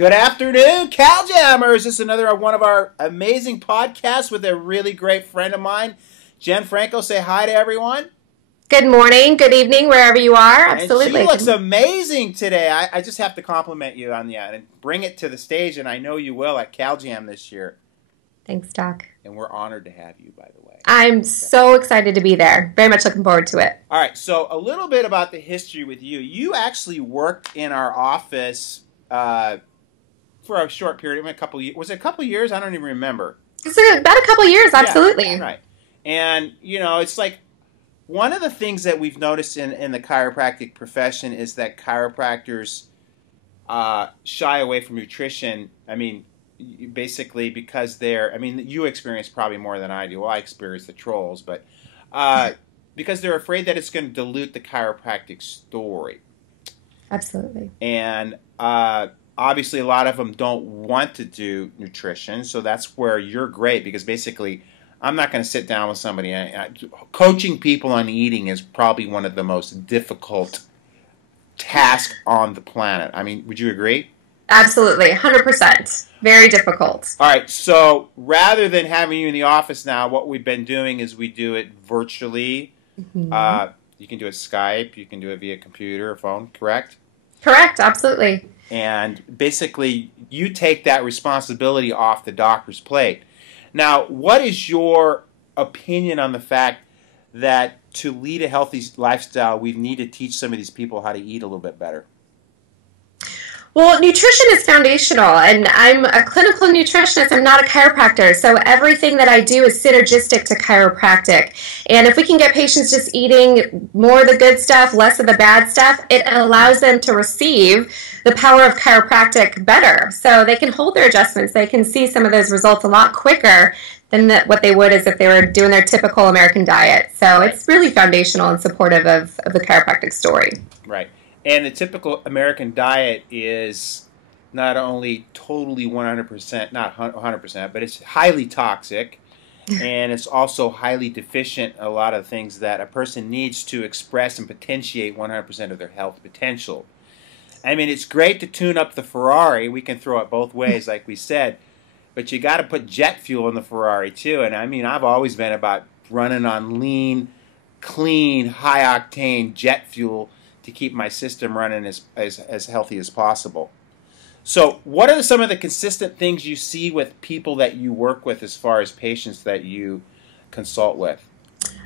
Good afternoon, Cal Jammers. This is another one of our amazing podcasts with a really great friend of mine, Jen Franco. Say hi to everyone. Good morning, good evening, wherever you are. Absolutely. And she looks amazing today. I just have to compliment you on that and bring it to the stage, and I know you will at Cal Jam this year. Thanks, Doc. And we're honored to have you, by the way. I'm so excited to be there. Very much looking forward to it. All right, so a little bit about the history with you. You actually worked in our office for a short period, a couple of years. Was it a couple of years? I don't even remember. It's about a couple of years, absolutely. Yeah, right. And, you know, it's like one of the things that we've noticed in the chiropractic profession is that chiropractors shy away from nutrition. I mean, basically because you experience probably more than I do. Well, I experience the trolls, but because they're afraid that it's going to dilute the chiropractic story. Absolutely. And obviously, a lot of them don't want to do nutrition, so that's where you're great, because basically, I'm not going to sit down with somebody. Coaching people on eating is probably one of the most difficult tasks on the planet. I mean, would you agree? Absolutely, 100%. Very difficult. All right, so rather than having you in the office now, what we've been doing is we do it virtually. Mm-hmm. You can do it Skype, you can do it via computer or phone, correct? Correct, absolutely. And basically, you take that responsibility off the doctor's plate. Now, what is your opinion on the fact that to lead a healthy lifestyle, we need to teach some of these people how to eat a little bit better? Well, nutrition is foundational, and I'm a clinical nutritionist. I'm not a chiropractor, so everything that I do is synergistic to chiropractic. And if we can get patients just eating more of the good stuff, less of the bad stuff, it allows them to receive the power of chiropractic better. So they can hold their adjustments. They can see some of those results a lot quicker than what they would as if they were doing their typical American diet. So it's really foundational and supportive of the chiropractic story. Right. And the typical American diet is not only totally 100%, not 100%, but it's highly toxic, and it's also highly deficient in a lot of things that a person needs to express and potentiate 100% of their health potential. I mean, it's great to tune up the Ferrari. We can throw it both ways, like we said, but you got to put jet fuel in the Ferrari too. And I mean, I've always been about running on lean, clean, high-octane jet fuel to keep my system running as healthy as possible. So what are some of the consistent things you see with people that you work with as far as patients that you consult with?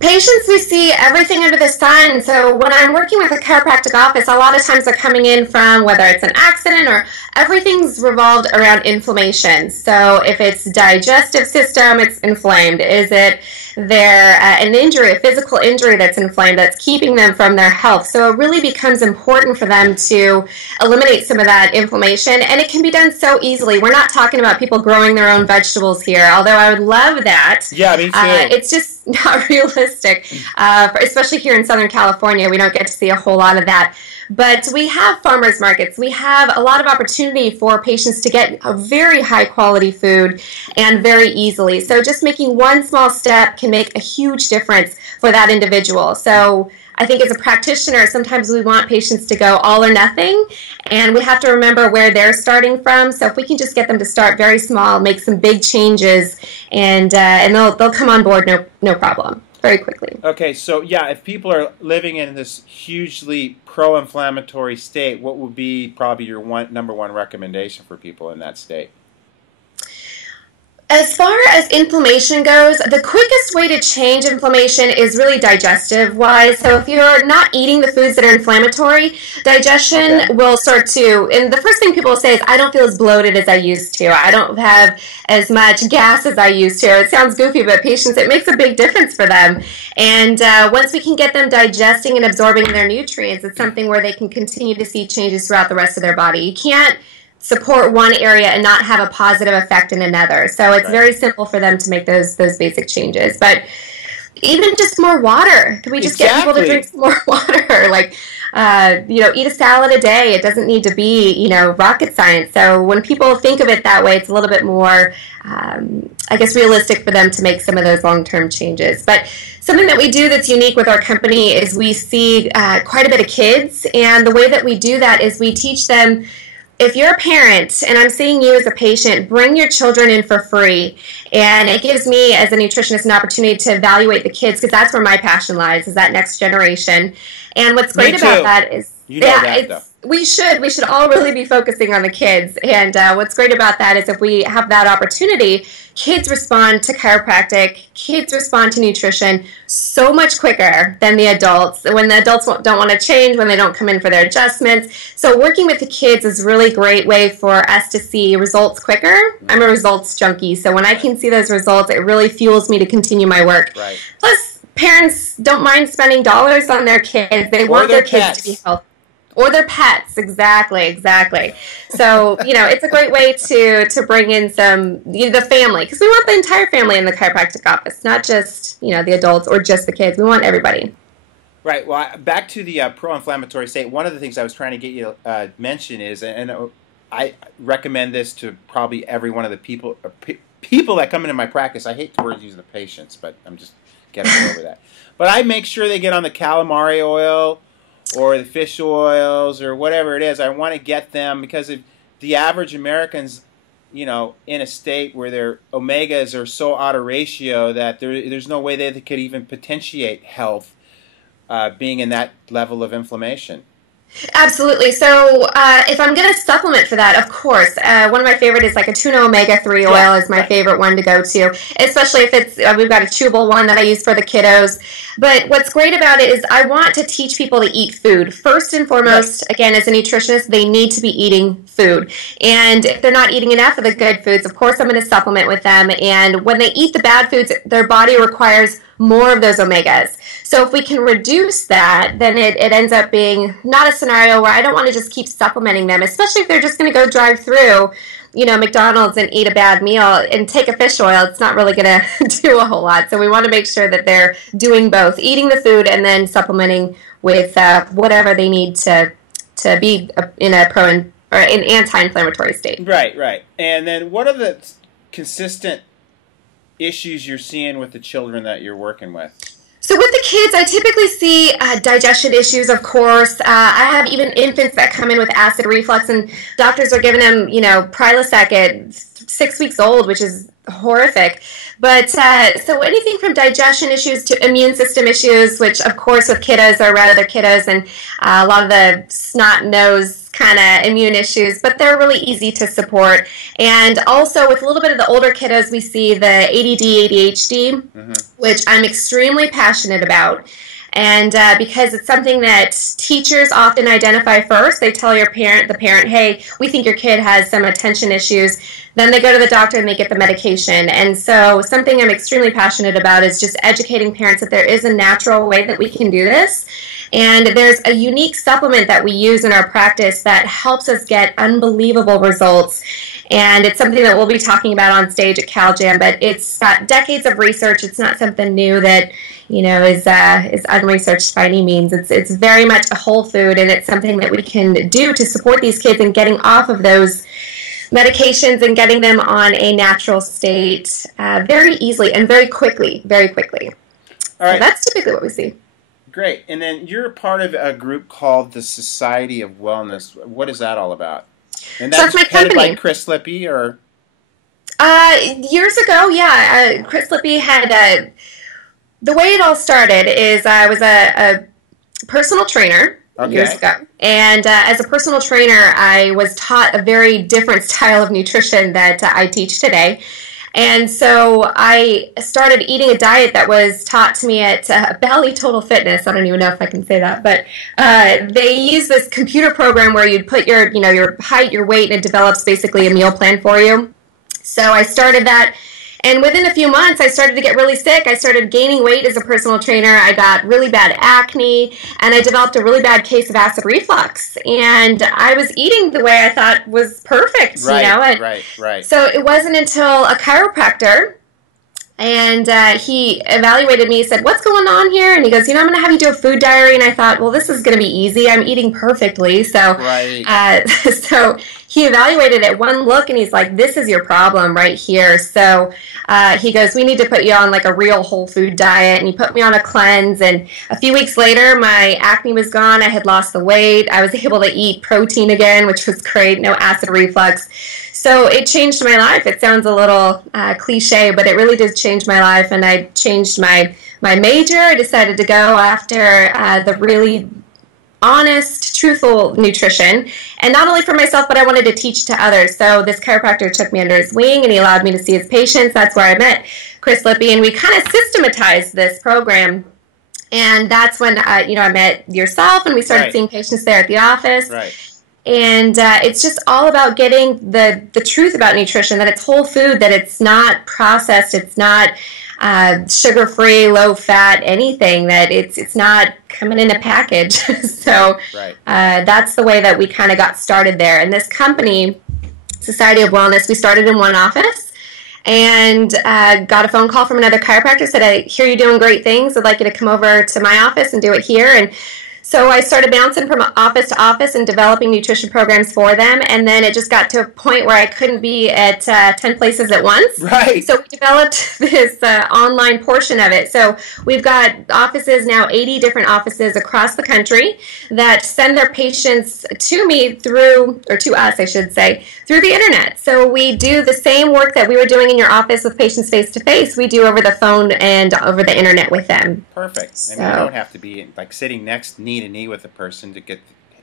Patients, we see everything under the sun. So when I'm working with a chiropractic office, a lot of times they're coming in from whether it's an accident or everything's revolved around inflammation. So if it's digestive system, it's inflamed. Is it an injury, a physical injury that's inflamed, that's keeping them from their health? So it really becomes important for them to eliminate some of that inflammation, and it can be done so easily. We're not talking about people growing their own vegetables here, although I would love that. Yeah, me too. It's just not realistic, especially here in Southern California. We don't get to see a whole lot of that. But we have farmers markets. We have a lot of opportunity for patients to get a very high quality food and very easily. So just making one small step can make a huge difference for that individual. So I think as a practitioner, sometimes we want patients to go all or nothing, and we have to remember where they're starting from. So if we can just get them to start very small, make some big changes, and they'll come on board no problem. Very quickly. Okay, so yeah, if people are living in this hugely pro-inflammatory state, what would be probably your number one recommendation for people in that state? As far as inflammation goes, the quickest way to change inflammation is really digestive-wise. So if you're not eating the foods that are inflammatory, digestion will start to, and the first thing people will say is, I don't feel as bloated as I used to. I don't have as much gas as I used to. It sounds goofy, but patients, it makes a big difference for them. And once we can get them digesting and absorbing their nutrients, it's something where they can continue to see changes throughout the rest of their body. You can't support one area and not have a positive effect in another. So it's very simple for them to make those basic changes. But even just more water. Can we just get people to drink some more water? Like, eat a salad a day. It doesn't need to be, rocket science. So when people think of it that way, it's a little bit more, realistic for them to make some of those long-term changes. But something that we do that's unique with our company is we see quite a bit of kids. And the way that we do that is we teach them if you're a parent and I'm seeing you as a patient, bring your children in for free. And it gives me, as a nutritionist, an opportunity to evaluate the kids, because that's where my passion lies, is that next generation. And what's great about that is, we should all really be focusing on the kids. And what's great about that is if we have that opportunity, kids respond to chiropractic, kids respond to nutrition so much quicker than the adults. When the adults don't want to change, when they don't come in for their adjustments. So working with the kids is a really great way for us to see results quicker. I'm a results junkie, so when I can see those results, it really fuels me to continue my work. Right. Plus, parents don't mind spending dollars on their kids. They want their kids to be healthy. Or their pets, exactly. So, it's a great way to bring in the family, because we want the entire family in the chiropractic office, not just, the adults or just the kids. We want everybody. Right. Well, back to the pro-inflammatory state, one of the things I was trying to get you to mention is, and I recommend this to probably every one of the people that come into my practice. I hate the word using the patients, but I'm just getting over that. But I make sure they get on the calamari oil, or the fish oils, or whatever it is. I want to get them, because if the average American's, in a state where their omegas are so out of ratio that there's no way they could even potentiate health, being in that level of inflammation. Absolutely. So if I'm going to supplement for that, of course, one of my favorite is like a tuna omega-3 oil is my favorite one to go to, especially if it's, we've got a chewable one that I use for the kiddos. But what's great about it is I want to teach people to eat food. First and foremost, again, as a nutritionist, they need to be eating food. And if they're not eating enough of the good foods, of course, I'm going to supplement with them. And when they eat the bad foods, their body requires more of those omegas. So if we can reduce that, then it ends up being not a scenario where I don't want to just keep supplementing them, especially if they're just going to go drive through, McDonald's and eat a bad meal and take a fish oil. It's not really going to do a whole lot. So we want to make sure that they're doing both, eating the food and then supplementing with whatever they need to be in a an anti-inflammatory state. Right. And then what are the consistent issues you're seeing with the children that you're working with? So with the kids, I typically see digestion issues, of course. I have even infants that come in with acid reflux, and doctors are giving them, Prilosec at 6 weeks old, which is horrific. But so anything from digestion issues to immune system issues, which, of course, with kiddos are rather kiddos, and a lot of the snot-nose kind of immune issues, but they're really easy to support. And also with a little bit of the older kiddos, we see the ADD, ADHD, which I'm extremely passionate about. And because it's something that teachers often identify first. They tell the parent, hey, we think your kid has some attention issues. Then they go to the doctor and they get the medication. And so something I'm extremely passionate about is just educating parents that there is a natural way that we can do this. And there's a unique supplement that we use in our practice that helps us get unbelievable results. And it's something that we'll be talking about on stage at CalJam, but it's got decades of research. It's not something new that, is unresearched by any means. It's very much a whole food, and it's something that we can do to support these kids in getting off of those medications and getting them on a natural state very easily and very quickly. All right. So that's typically what we see. Great. And then you're part of a group called the Society of Wellness. What is that all about? And that's my headed company. by Chris Lippy, or? Years ago, Chris Lippy had the way it all started is I was a personal trainer years ago. And as a personal trainer, I was taught a very different style of nutrition that I teach today. And so I started eating a diet that was taught to me at Bally Total Fitness. I don't even know if I can say that, but they use this computer program where you'd put your height, your weight, and it develops basically a meal plan for you. So I started that. And within a few months, I started to get really sick. I started gaining weight as a personal trainer. I got really bad acne, and I developed a really bad case of acid reflux. And I was eating the way I thought was perfect, Right. So it wasn't until a chiropractor, and he evaluated me, said, what's going on here? And he goes, I'm going to have you do a food diary. And I thought, well, this is going to be easy. I'm eating perfectly. So, so he evaluated it one look and he's like, this is your problem right here. So he goes, we need to put you on like a real whole food diet. And he put me on a cleanse. And a few weeks later, my acne was gone. I had lost the weight. I was able to eat protein again, which was great. No acid reflux. So it changed my life. It sounds a little cliche, but it really did change my life. And I changed my major. I decided to go after the really honest, truthful nutrition, and not only for myself, but I wanted to teach to others. So this chiropractor took me under his wing, and he allowed me to see his patients. That's where I met Chris Lippy, and we kind of systematized this program. And that's when I met yourself, and we started seeing patients there at the office. Right. And it's just all about getting the truth about nutrition, that it's whole food, that it's not processed, it's not sugar-free, low-fat, anything, that it's not coming in a package. So that's the way that we kind of got started there. And this company, Society of Wellness, we started in one office and got a phone call from another chiropractor, said, I hear you're doing great things. I'd like you to come over to my office and do it here. And so I started bouncing from office to office and developing nutrition programs for them. And then it just got to a point where I couldn't be at 10 places at once. Right. So we developed this online portion of it. So we've got offices now, 80 different offices across the country that send their patients to me through, or to us, I should say, through the internet. So we do the same work that we were doing in your office with patients face-to-face. We do over the phone and over the internet with them. Perfect. So, I mean, you don't have to be like sitting knee to knee with a person to get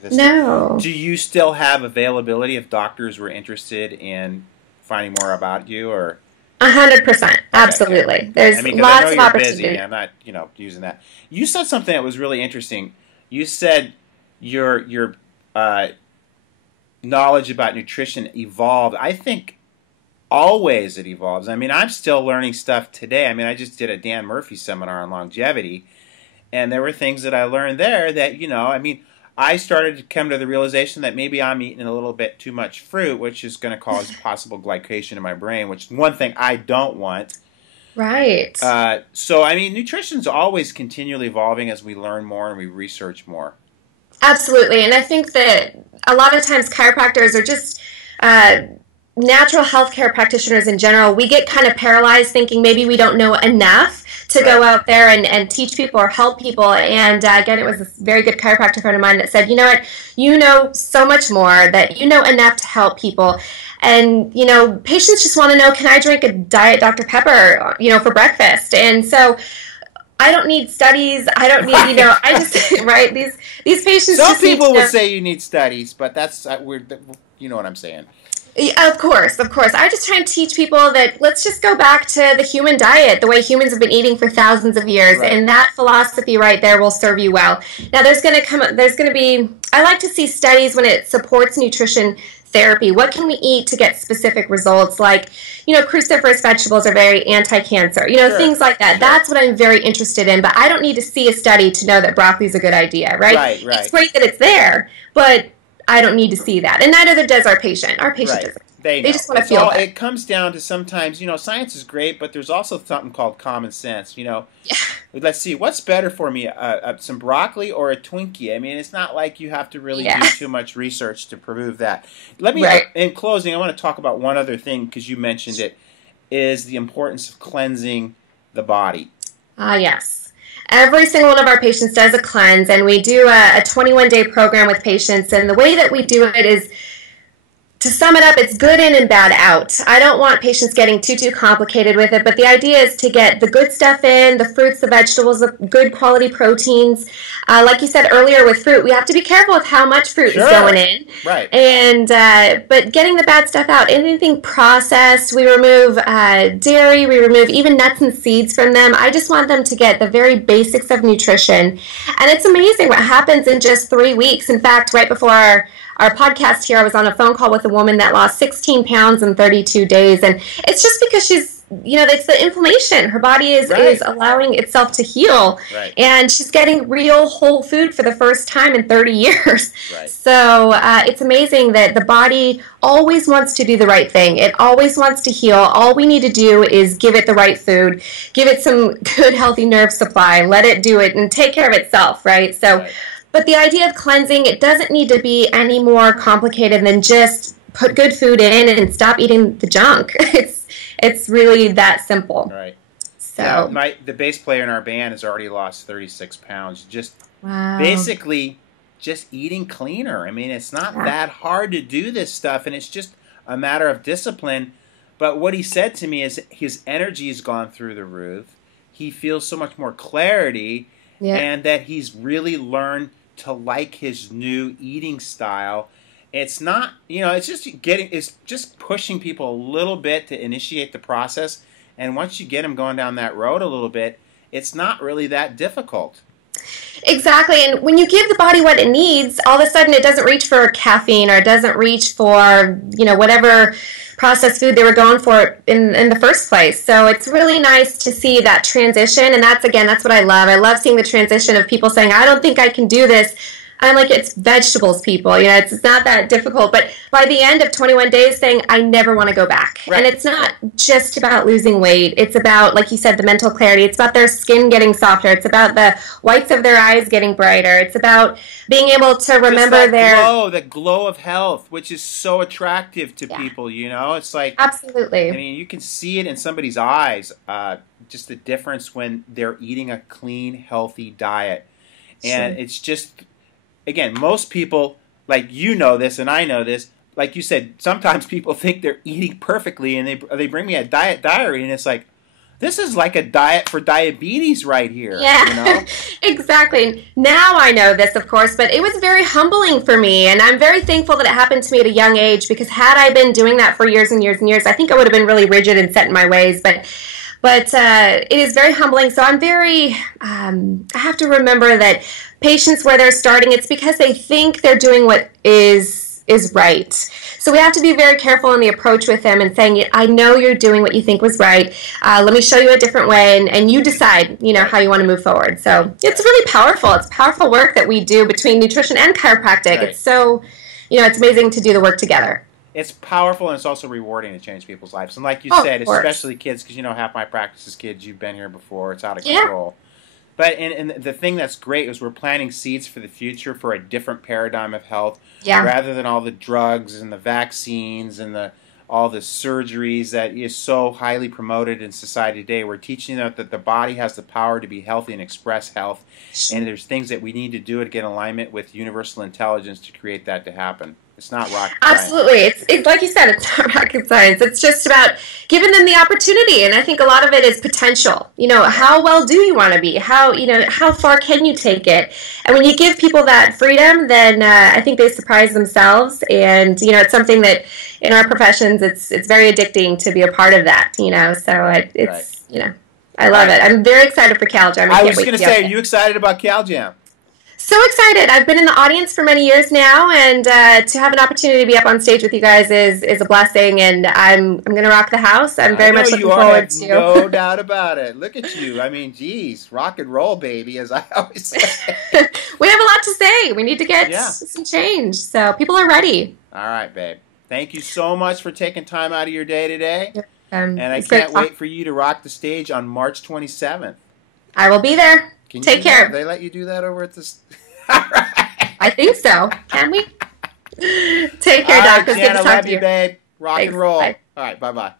this. No. Do you still have availability if doctors were interested in finding more about you, or? 100%. Absolutely. Okay. There's lots of opportunity. Busy. I'm not, using that. You said something that was really interesting. You said your knowledge about nutrition evolved. I think always it evolves. I mean, I'm still learning stuff today. I mean, I just did a Dan Murphy seminar on longevity, and there were things that I learned there that, I started to come to the realization that maybe I'm eating a little bit too much fruit, which is going to cause possible glycation in my brain, which is one thing I don't want. Right. So, I mean, nutrition's always continually evolving as we learn more and we research more. Absolutely. And I think that a lot of times chiropractors are just natural healthcare practitioners in general. We get kind of paralyzed thinking maybe we don't know enough to go out there and teach people or help people. And again, it was a very good chiropractor friend of mine that said, you know what, you know so much more, that you know enough to help people. And, patients just want to know, can I drink a Diet Dr. Pepper, for breakfast? And so I don't need studies. I don't need, I just, right, these patients. Some people will say you need studies, but that's, you know what I'm saying. Of course. I just try and teach people that let's just go back to the human diet, the way humans have been eating for thousands of years, and that philosophy right there will serve you well. Now, there's going to be, I like to see studies when it supports nutrition therapy. What can we eat to get specific results? Like, cruciferous vegetables are very anti-cancer, things like that. Sure. That's what I'm very interested in, but I don't need to see a study to know that broccoli is a good idea, right? Right. It's great that it's there, but I don't need to see that. And neither does our patient. Our patient doesn't. They just want to feel that. It comes down to sometimes, science is great, but there's also something called common sense. Let's see, what's better for me, some broccoli or a Twinkie? I mean, it's not like you have to really do too much research to prove that. Let me, in closing, I want to talk about one other thing, because you mentioned it, is the importance of cleansing the body. Yes. Every single one of our patients does a cleanse, and we do a 21-day program with patients. And the way that we do it is, to sum it up, it's good in and bad out. I don't want patients getting too complicated with it, but the idea is to get the good stuff in, the fruits, the vegetables, the good quality proteins. Like you said earlier with fruit, we have to be careful with how much fruit is going in. Right. And but getting the bad stuff out, anything processed, we remove dairy, we remove even nuts and seeds from them. I just want them to get the very basics of nutrition. And it's amazing what happens in just 3 weeks. In fact, right before our podcast here, I was on a phone call with a woman that lost 16 pounds in 32 days. And it's just because she's, it's the inflammation. Her body is allowing itself to heal. Right. And she's getting real whole food for the first time in 30 years. Right. So it's amazing that the body always wants to do the right thing. It always wants to heal. All we need to do is give it the right food, give it some good, healthy nerve supply, let it do it, and take care of itself, right? So. Right. But the idea of cleansing, it doesn't need to be any more complicated than just put good food in and stop eating the junk. It's really that simple. Right. So Yeah, the bass player in our band has already lost 36 pounds. Just wow. basically just eating cleaner. I mean, it's not that hard to do this stuff, and it's just a matter of discipline. But what he said to me is his energy has gone through the roof. He feels so much more clarity, and that he's really learned to like his new eating style. It's not, it's just pushing people a little bit to initiate the process. And once you get them going down that road a little bit, it's not really that difficult. Exactly. And when you give the body what it needs, all of a sudden it doesn't reach for caffeine, or it doesn't reach for, whatever processed food they were going for in the first place. So it's really nice to see that transition. And that's what I love. I love seeing the transition of people saying, I don't think I can do this. I'm like, it's vegetables, people. It's not that difficult. But by the end of 21 days saying, I never want to go back. Right. And it's not just about losing weight. It's about, like you said, the mental clarity. It's about their skin getting softer. It's about the whites of their eyes getting brighter. It's about being able to remember the glow of health, which is so attractive to people, It's like... Absolutely. I mean, you can see it in somebody's eyes, just the difference when they're eating a clean, healthy diet. And it's just... Again, most people, like this and I know this, like you said, sometimes people think they're eating perfectly, and they bring me a diet diary, and it's like, this is like a diet for diabetes right here. Yeah, exactly. Now I know this, of course, but it was very humbling for me, and I'm very thankful that it happened to me at a young age, because had I been doing that for years and years and years, I think I would have been really rigid and set in my ways, but it is very humbling. So I'm I have to remember that patients, where they're starting, it's because they think they're doing what is right. So we have to be very careful in the approach with them and saying, I know you're doing what you think was right. Let me show you a different way, and you decide, how you want to move forward. So it's really powerful. It's powerful work that we do between nutrition and chiropractic. Right. It's so, it's amazing to do the work together. It's powerful, and it's also rewarding to change people's lives. And like you said, especially kids, because half my practice is kids. You've been here before. It's out of control. But and the thing that's great is we're planting seeds for the future for a different paradigm of health, rather than all the drugs and the vaccines and all the surgeries that is so highly promoted in society today. We're teaching them that the body has the power to be healthy and express health, and there's things that we need to do to get in alignment with universal intelligence to create that to happen. It's not rocket science. Absolutely. It's like you said, it's not rocket science. It's just about giving them the opportunity. And I think a lot of it is potential. How well do you want to be? How far can you take it? And when you give people that freedom, then I think they surprise themselves. And, it's something that in our professions, it's very addicting to be a part of that, So I love it. I'm very excited for CalJam. I was going to say, are you excited about CalJam? So excited. I've been in the audience for many years now, and to have an opportunity to be up on stage with you guys is a blessing, and I'm going to rock the house. I'm very much looking forward to. No doubt about it. Look at you. I mean, geez, rock and roll, baby, as I always say. We have a lot to say. We need to get some change, so people are ready. All right, babe. Thank you so much for taking time out of your day today, and I can't wait for you to rock the stage on March 27th. I will be there. Take care. They let you do that over at this? All right. I think so. Can we? Take care, Doc. It was good to talk to you. Love you, babe. Rock and roll. Bye. All right. Bye-bye.